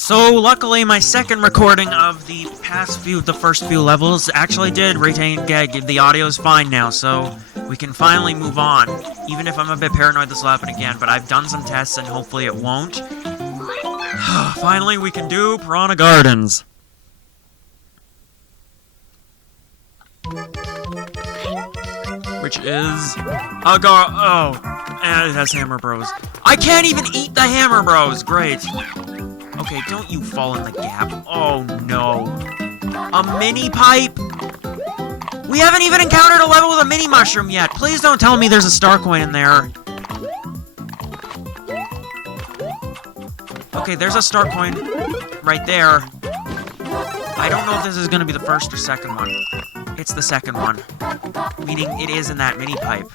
So, luckily, my second recording of the first few levels actually did retain, the audio's fine now, so we can finally move on. Even if I'm a bit paranoid this will happen again, but I've done some tests and hopefully it won't. Finally, we can do Piranha Gardens. Which is and it has Hammer Bros. I can't even eat the Hammer Bros. Great. Okay, don't you fall in the gap. Oh no. A mini pipe? We haven't even encountered a level with a mini mushroom yet. Please don't tell me there's a star coin in there. Okay, there's a star coin right there. I don't know if this is going to be the first or second one. It's the second one. Meaning it is in that mini pipe.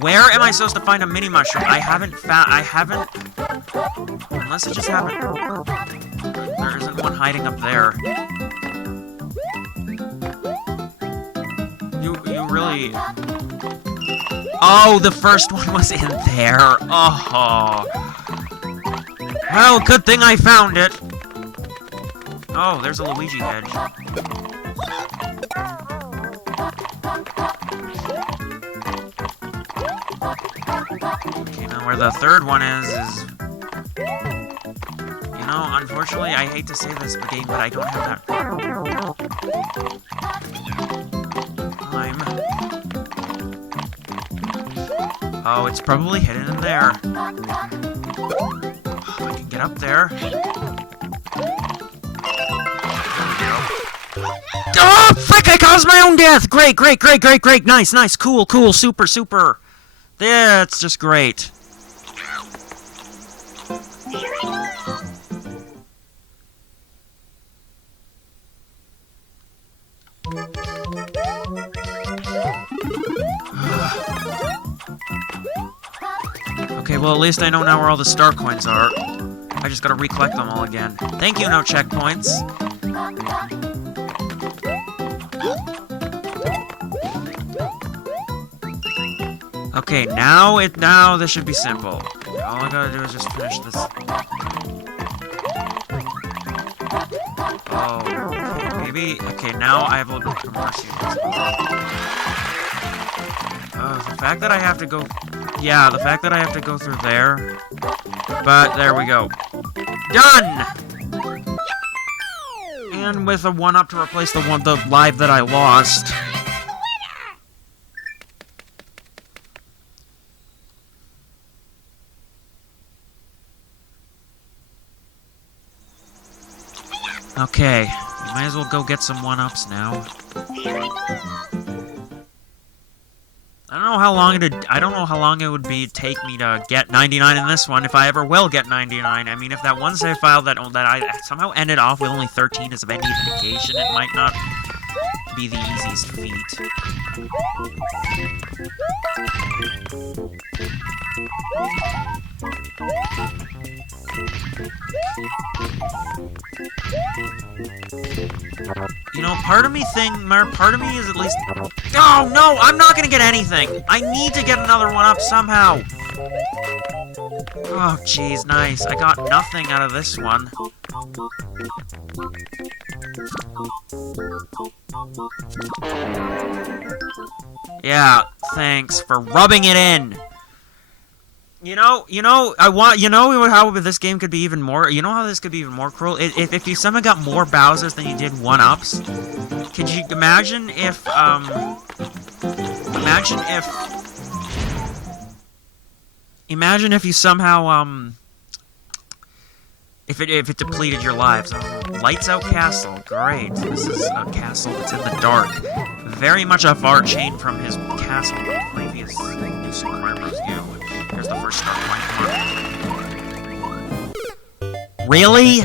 Where am I supposed to find a mini mushroom? I haven't. Unless it just happened. There isn't one hiding up there. You really... Oh, the first one was in there. Oh. Well, good thing I found it. Oh, there's a Luigi hedge. Okay, now where the third one is... You know, unfortunately, I hate to say this game, but I don't have that... time. Oh, it's probably hidden in there. Oh, I can get up there. Oh, frick! I caused my own death! Great! Nice! Cool! Super! That's just great. Okay, well, at least I know now where all the star coins are. I just gotta recollect them all again. Thank you, no checkpoints. Okay, now this should be simple. All I gotta do is just finish this. Oh, okay, maybe. Okay, now I have a little bit of mercy. The fact that I have to go. Yeah, the fact that I have to go through there. But there we go. Done! And with a 1-up to replace the life that I lost. Okay, might as well go get some 1-ups now. I don't know how long it would take me to get 99 in this one, if I ever will get 99. I mean, if that one save file that I somehow ended off with only 13 is of any indication, it might not be the easiest feat. You know, part of me is at least... Oh, no! I'm not gonna get anything! I need to get another 1-up somehow! Oh, jeez, nice. I got nothing out of this one. Yeah, thanks for rubbing it in! You know how this game could be even more, how this could be even more cruel? If you somehow got more Bowsers than you did 1-ups, could you imagine if you somehow, if it depleted your lives? Lights Out Castle, great. This is a castle that's in the dark. Very much a far chain from his castle in the previous New Super Mario Bros. U. Here's the first star point. Really?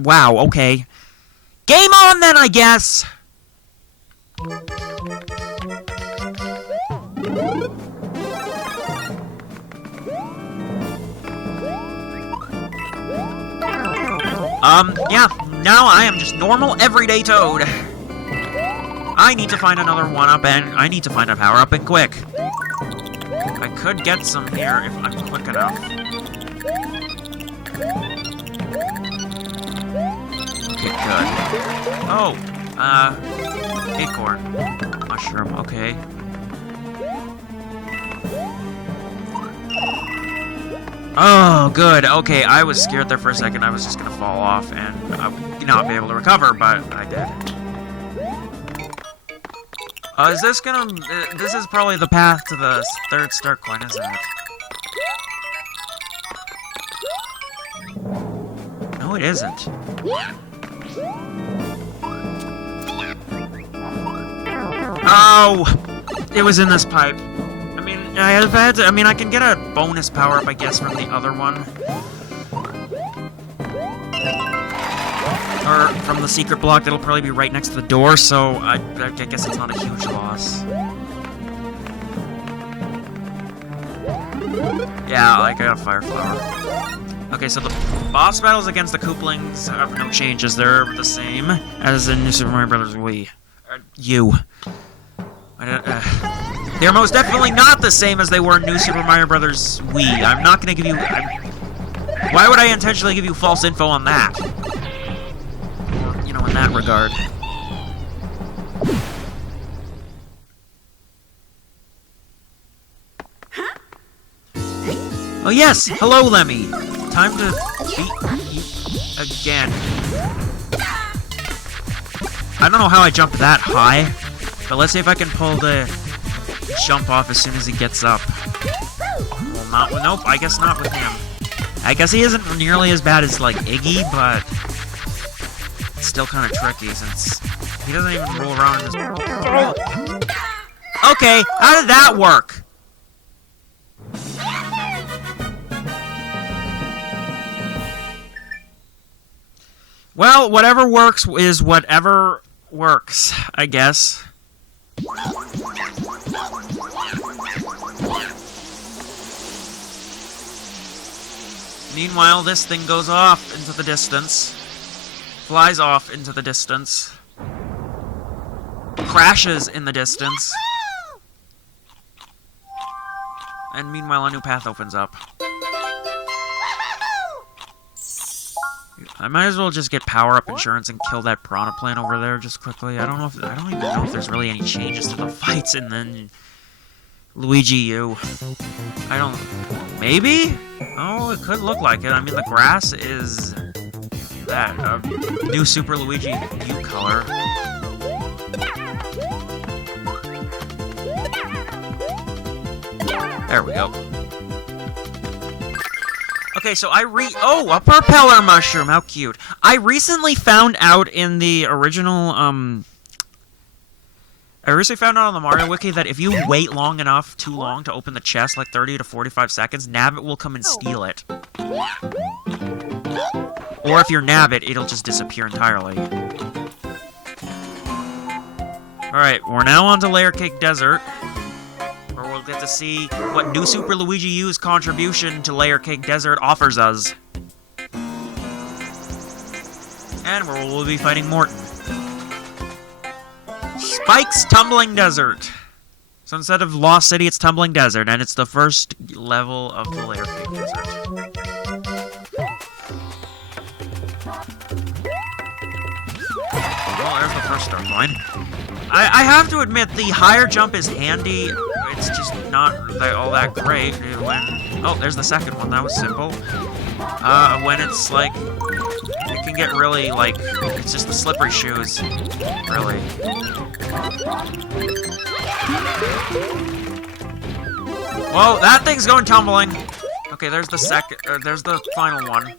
Wow, okay. Game on then, I guess! Yeah, now I am just normal, everyday Toad. I need to find another 1-up, and I need to find a power-up, and quick. I could get some here if I'm quick enough. Okay, good. Oh, acorn. Mushroom, okay. Oh, good. Okay, I was scared there for a second. I was just gonna fall off and I would not be able to recover, but I did. Is this gonna... this is probably the path to the third start coin, isn't it? No, it isn't. Oh! It was in this pipe. I mean, I can get a bonus power-up, I guess, from the other one. Or from the secret block that'll probably be right next to the door, so I guess it's not a huge loss. Yeah, like I got a fire flower. Okay, so the boss battles against the Koopalings have no changes. They're the same as in New Super Mario Bros. Wii. U. They're most definitely not the same as they were in New Super Mario Bros. Wii. I'm not gonna give you... why would I intentionally give you false info on that? You know, in that regard. Oh yes! Hello, Lemmy! Time to beat you again. I don't know how I jumped that high, but let's see if I can pull the jump off as soon as he gets up. Well, not... nope, I guess not with him. I guess he isn't nearly as bad as, like, Iggy, but... it's still kind of tricky, since he doesn't even roll around in his... oh. Okay, how did that work? Well, whatever works is whatever works, I guess. Meanwhile, this thing goes off into the distance. Flies off into the distance. Crashes in the distance. And meanwhile, a new path opens up. I might as well just get power-up insurance and kill that Piranha plant over there just quickly. I don't even know if there's really any changes to the fights in then Luigi U. I don't... maybe? Oh, it could look like it. I mean, the grass is that new Super Luigi U color. There we go. Okay, so oh, a propeller mushroom, how cute. I recently found out in the original, on the Mario Wiki that if you wait long enough, too long, to open the chest, like 30 to 45 seconds, NABBIT will come and steal it. Or if you're NABBIT, it'll just disappear entirely. Alright, we're now on to Layer Cake Desert, where we'll get to see what New Super Luigi U's contribution to Layer Cake Desert offers us. And where we'll be fighting Morton. Spike's Tumbling Desert. So instead of Lost City, it's Tumbling Desert, and it's the first level of the Layer Cake Desert. Well, there's the first start line. I have to admit, the higher jump is handy. It's just not all that great. Oh, there's the second one. That was simple. When it's like... it can get really, like... it's just the slippery shoes. Really. Whoa, that thing's going tumbling. Okay, there's the there's the final one.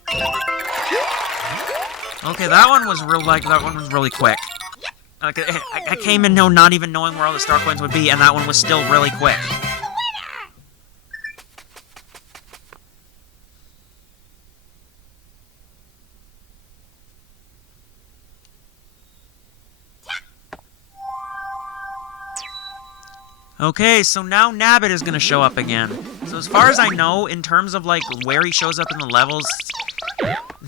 Okay, that one was really quick. Okay, I came in not even knowing where all the star coins would be, and that one was still really quick. Okay, so now NABBIT is gonna show up again. So as far as I know, in terms of like where he shows up in the levels,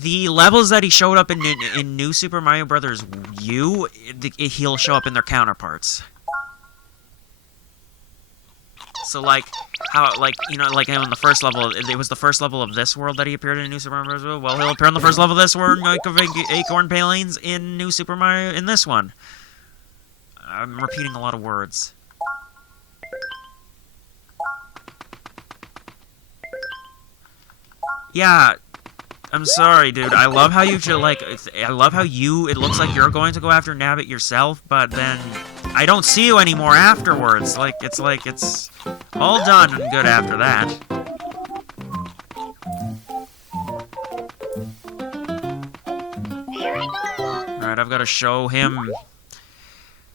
The levels that he showed up in New Super Mario Brothers U, he'll show up in their counterparts. So, like, how, like, you know, like, in the first level, it was the first level of this world that he appeared in New Super Mario Bros. Well, he'll appear on the first level of this world, like, of Acorn-Plains in New Super Mario, in this one. I'm repeating a lot of words. Yeah, I'm sorry, dude. I love how you should, like, I love how it looks like you're going to go after NABBIT yourself, but then I don't see you anymore afterwards. Like, it's all done and good after that. Alright, I've got to show him.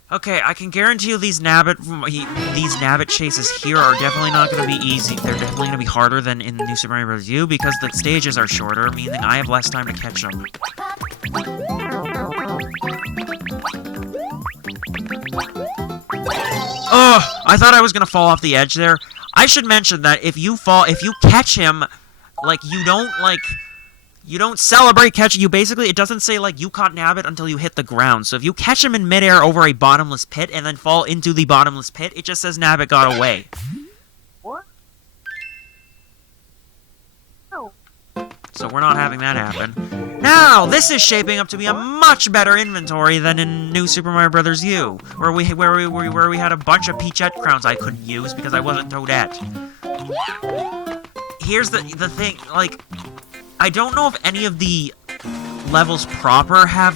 Okay, I can guarantee you these NABBIT chases here are definitely not going to be easy. They're definitely going to be harder than in New Super Mario Bros. U because the stages are shorter, meaning I have less time to catch them. Ugh! I thought I was going to fall off the edge there. I should mention that if you catch him, like, you don't celebrate catching. You basically, it doesn't say, like, you caught NABBIT until you hit the ground. So if you catch him in midair over a bottomless pit and then fall into the bottomless pit, it just says NABBIT got away. What? No. So we're not having that happen. Now, this is shaping up to be a much better inventory than in New Super Mario Bros. U, where we had a bunch of Peachette crowns I couldn't use because I wasn't Toadette. Here's the thing, like, I don't know if any of the levels proper have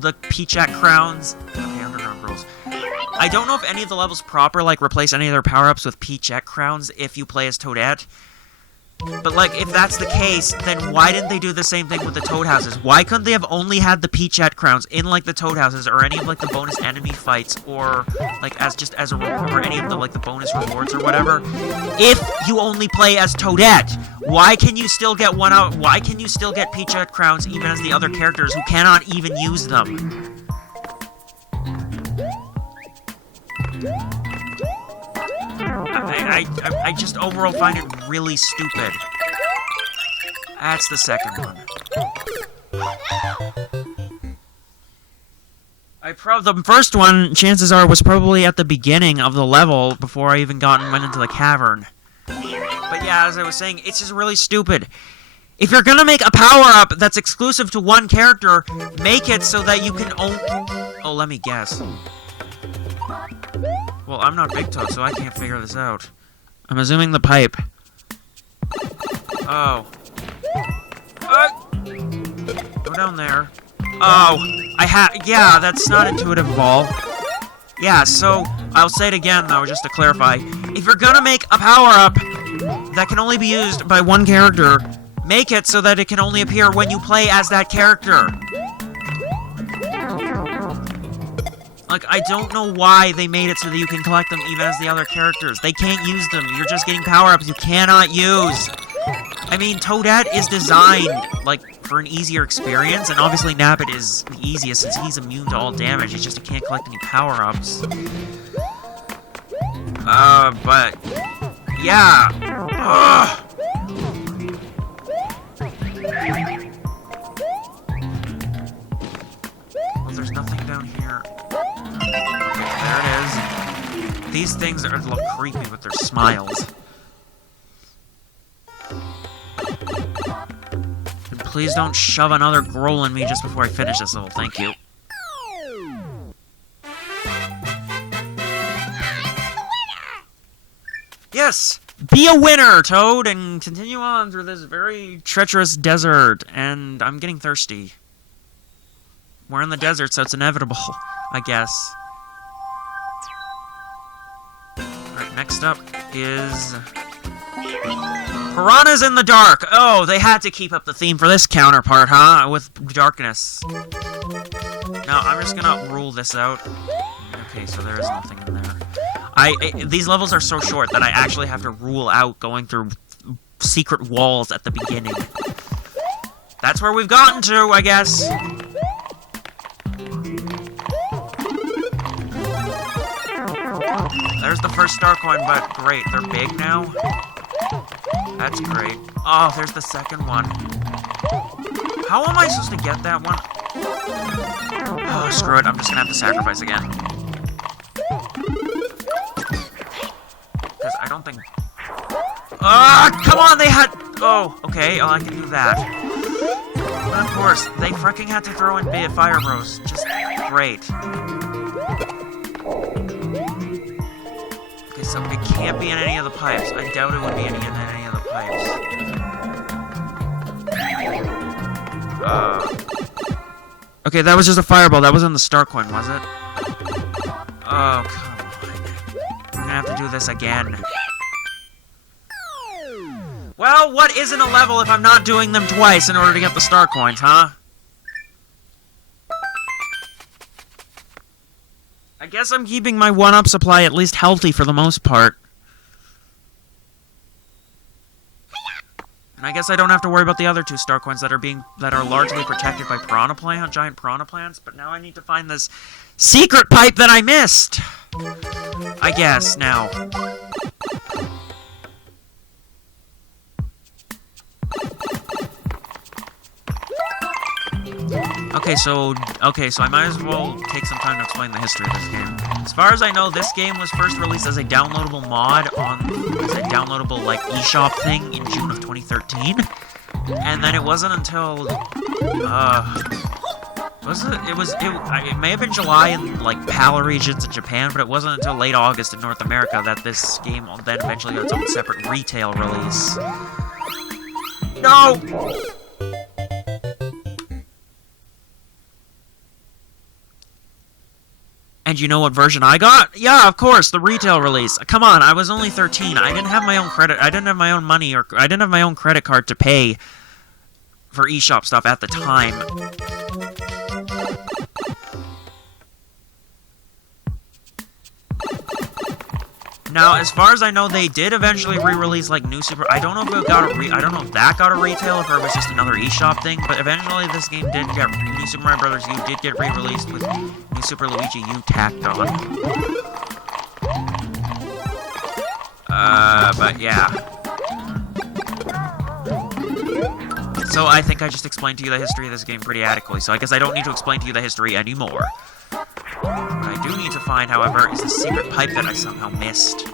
the Peachette crowns. Okay, underground girls. I don't know if any of the levels proper, like, replace any of their power-ups with Peachette crowns if you play as Toadette. But, like, if that's the case, then why didn't they do the same thing with the Toad houses? Why couldn't they have only had the Peachette crowns in, like, the Toad houses, or any of, like, the bonus enemy fights, or, like, as a reward, or any of the, like, the bonus rewards or whatever? If you only play as Toadette, why can you still get why can you still get Peachette crowns even as the other characters who cannot even use them? I just overall find it really stupid. That's the second one. The first one, chances are, was probably at the beginning of the level before I even went into the cavern. But yeah, as I was saying, it's just really stupid. If you're gonna make a power-up that's exclusive to one character, make it so that you can own... Oh, let me guess. Well, I'm not Big Toad, so I can't figure this out. I'm assuming the pipe. Oh. Go down there. Oh, yeah, that's not intuitive at all. Yeah, so, I'll say it again, though, just to clarify. If you're gonna make a power-up that can only be used by one character, make it so that it can only appear when you play as that character. Like, I don't know why they made it so that you can collect them even as the other characters. They can't use them. You're just getting power-ups you cannot use. I mean, Toadette is designed, like, for an easier experience, and obviously NABBIT is the easiest since he's immune to all damage. It's just he can't collect any power-ups. But... yeah. Ugh. Well, there's nothing down here. There it is. These things look creepy with their smiles. And please don't shove another Grrrol in me just before I finish this level. Thank you. Yes! Be a winner, Toad, and continue on through this very treacherous desert. And I'm getting thirsty. We're in the desert, so it's inevitable, I guess. Alright, next up is... Piranhas in the dark! Oh, they had to keep up the theme for this counterpart, huh? With darkness. Now, I'm just gonna rule this out. Okay, so there is nothing in there. These levels are so short that I actually have to rule out going through secret walls at the beginning. That's where we've gotten to, I guess. There's the first star coin, but great, they're big now. That's great. Oh, there's the second one. How am I supposed to get that one? Oh, screw it. I'm just gonna have to sacrifice again. Because I don't think... Ah, come on, they had... Oh, okay, oh, I can do that. But of course, they freaking had to throw in Fire Bros. Just great. Okay, so it can't be in any of the pipes. I doubt it would be in any of the pipes. Okay, that was just a fireball. That wasn't the star coin, was it? Oh, come on. I'm gonna have to do this again. Well, what isn't a level if I'm not doing them twice in order to get the star coins, huh? I guess I'm keeping my 1-up supply at least healthy for the most part. And I guess I don't have to worry about the other 2 star coins that are largely protected by giant piranha plants, but now I need to find this secret pipe that I missed! I guess, now. Okay, so I might as well take some time to explain the history of this game. As far as I know, this game was first released as a downloadable mod as a downloadable, like, eShop thing in June of 2013. And then it wasn't until, it may have been July in, like, PAL regions in Japan, but it wasn't until late August in North America that this game then eventually got its own separate retail release. No! And you know what version I got? Yeah, of course, the retail release. Come on, I was only 13. I didn't have my own credit. I didn't have my own money, or I didn't have my own credit card to pay for eShop stuff at the time. Now, as far as I know, they did eventually re-release like New Super. I don't know if it got I don't know if that got a retail, or if it was just another eShop thing. But eventually, this game did get New Super Mario Brothers U did get re-released with New Super Luigi U tacked on. But yeah. So I think I just explained to you the history of this game pretty adequately. So I guess I don't need to explain to you the history anymore. What I do need to find, however, is the secret pipe that I somehow missed.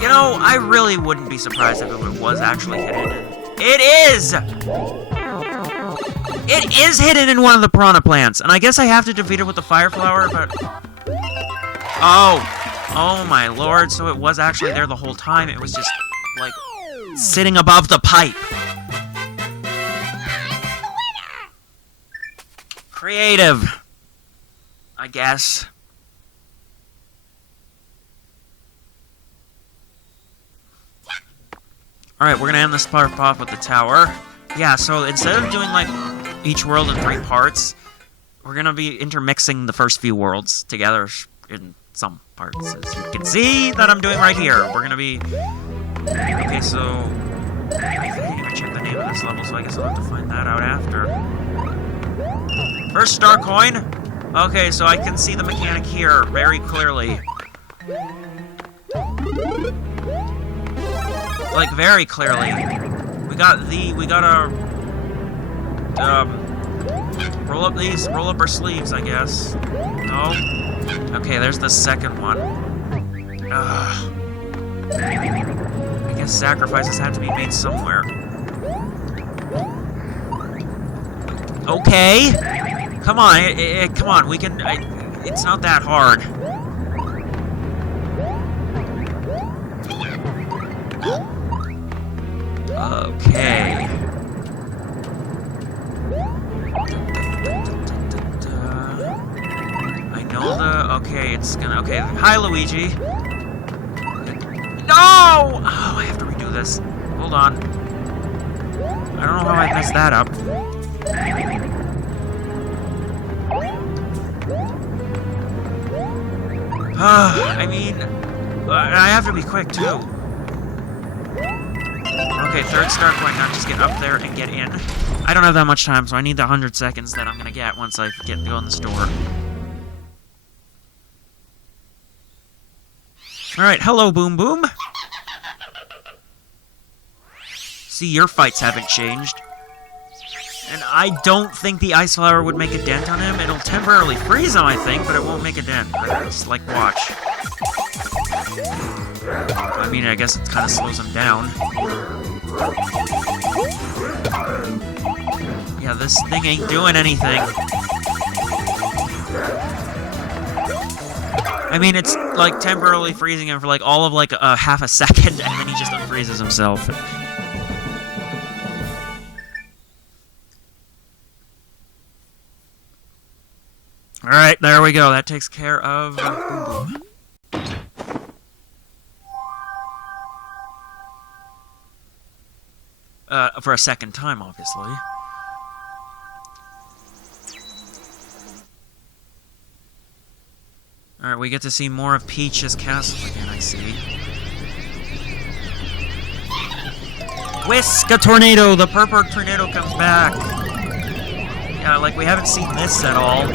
You know, I really wouldn't be surprised if it was actually hidden in... It is! It is hidden in one of the piranha plants, and I guess I have to defeat it with the fire flower, but... Oh! Oh my lord, so it was actually there the whole time. It was just, like, sitting above the pipe. Creative, I guess. Alright, we're gonna end this part off with the tower. Yeah, so instead of doing, like, each world in 3 parts, we're gonna be intermixing the first few worlds together in some parts, as you can see that I'm doing right here. We're gonna be... Okay, so... I didn't even check the name of this level, so I guess I'll have to find that out after. First star coin. Okay, so I can see the mechanic here very clearly. Like, very clearly. We gotta roll up our sleeves, I guess. No? Okay, there's the second one. I guess sacrifices had to be made somewhere. Okay! Come on, come on, we can... it's not that hard. Okay. I know the... Okay, it's gonna... Okay, hi, Luigi. No! Oh, I have to redo this. Hold on. I don't know how I messed that up. I mean, I have to be quick, too. Okay, third star coin, now just get up there and get in. I don't have that much time, so I need the 100 seconds that I'm gonna get once I get to go in the store. Alright, hello, Boom Boom. See, your fights haven't changed. And I don't think the ice flower would make a dent on him. It'll temporarily freeze him, I think, but it won't make a dent. Just, like, watch. I mean, I guess it kind of slows him down. Yeah, this thing ain't doing anything. I mean, it's, like, temporarily freezing him for, like, all of, like, half a second, and then he just unfreezes himself. Alright, there we go. That takes care of Boom Boom. For a second time, obviously. Alright, we get to see more of Peach's castle again, I see. Whisk a tornado! The purple tornado comes back! Yeah, like, we haven't seen this at all.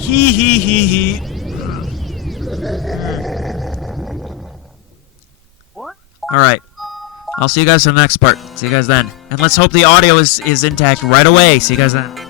Hee hee hee hee. What? Alright. I'll see you guys for the next part. See you guys then. And let's hope the audio is intact right away. See you guys then.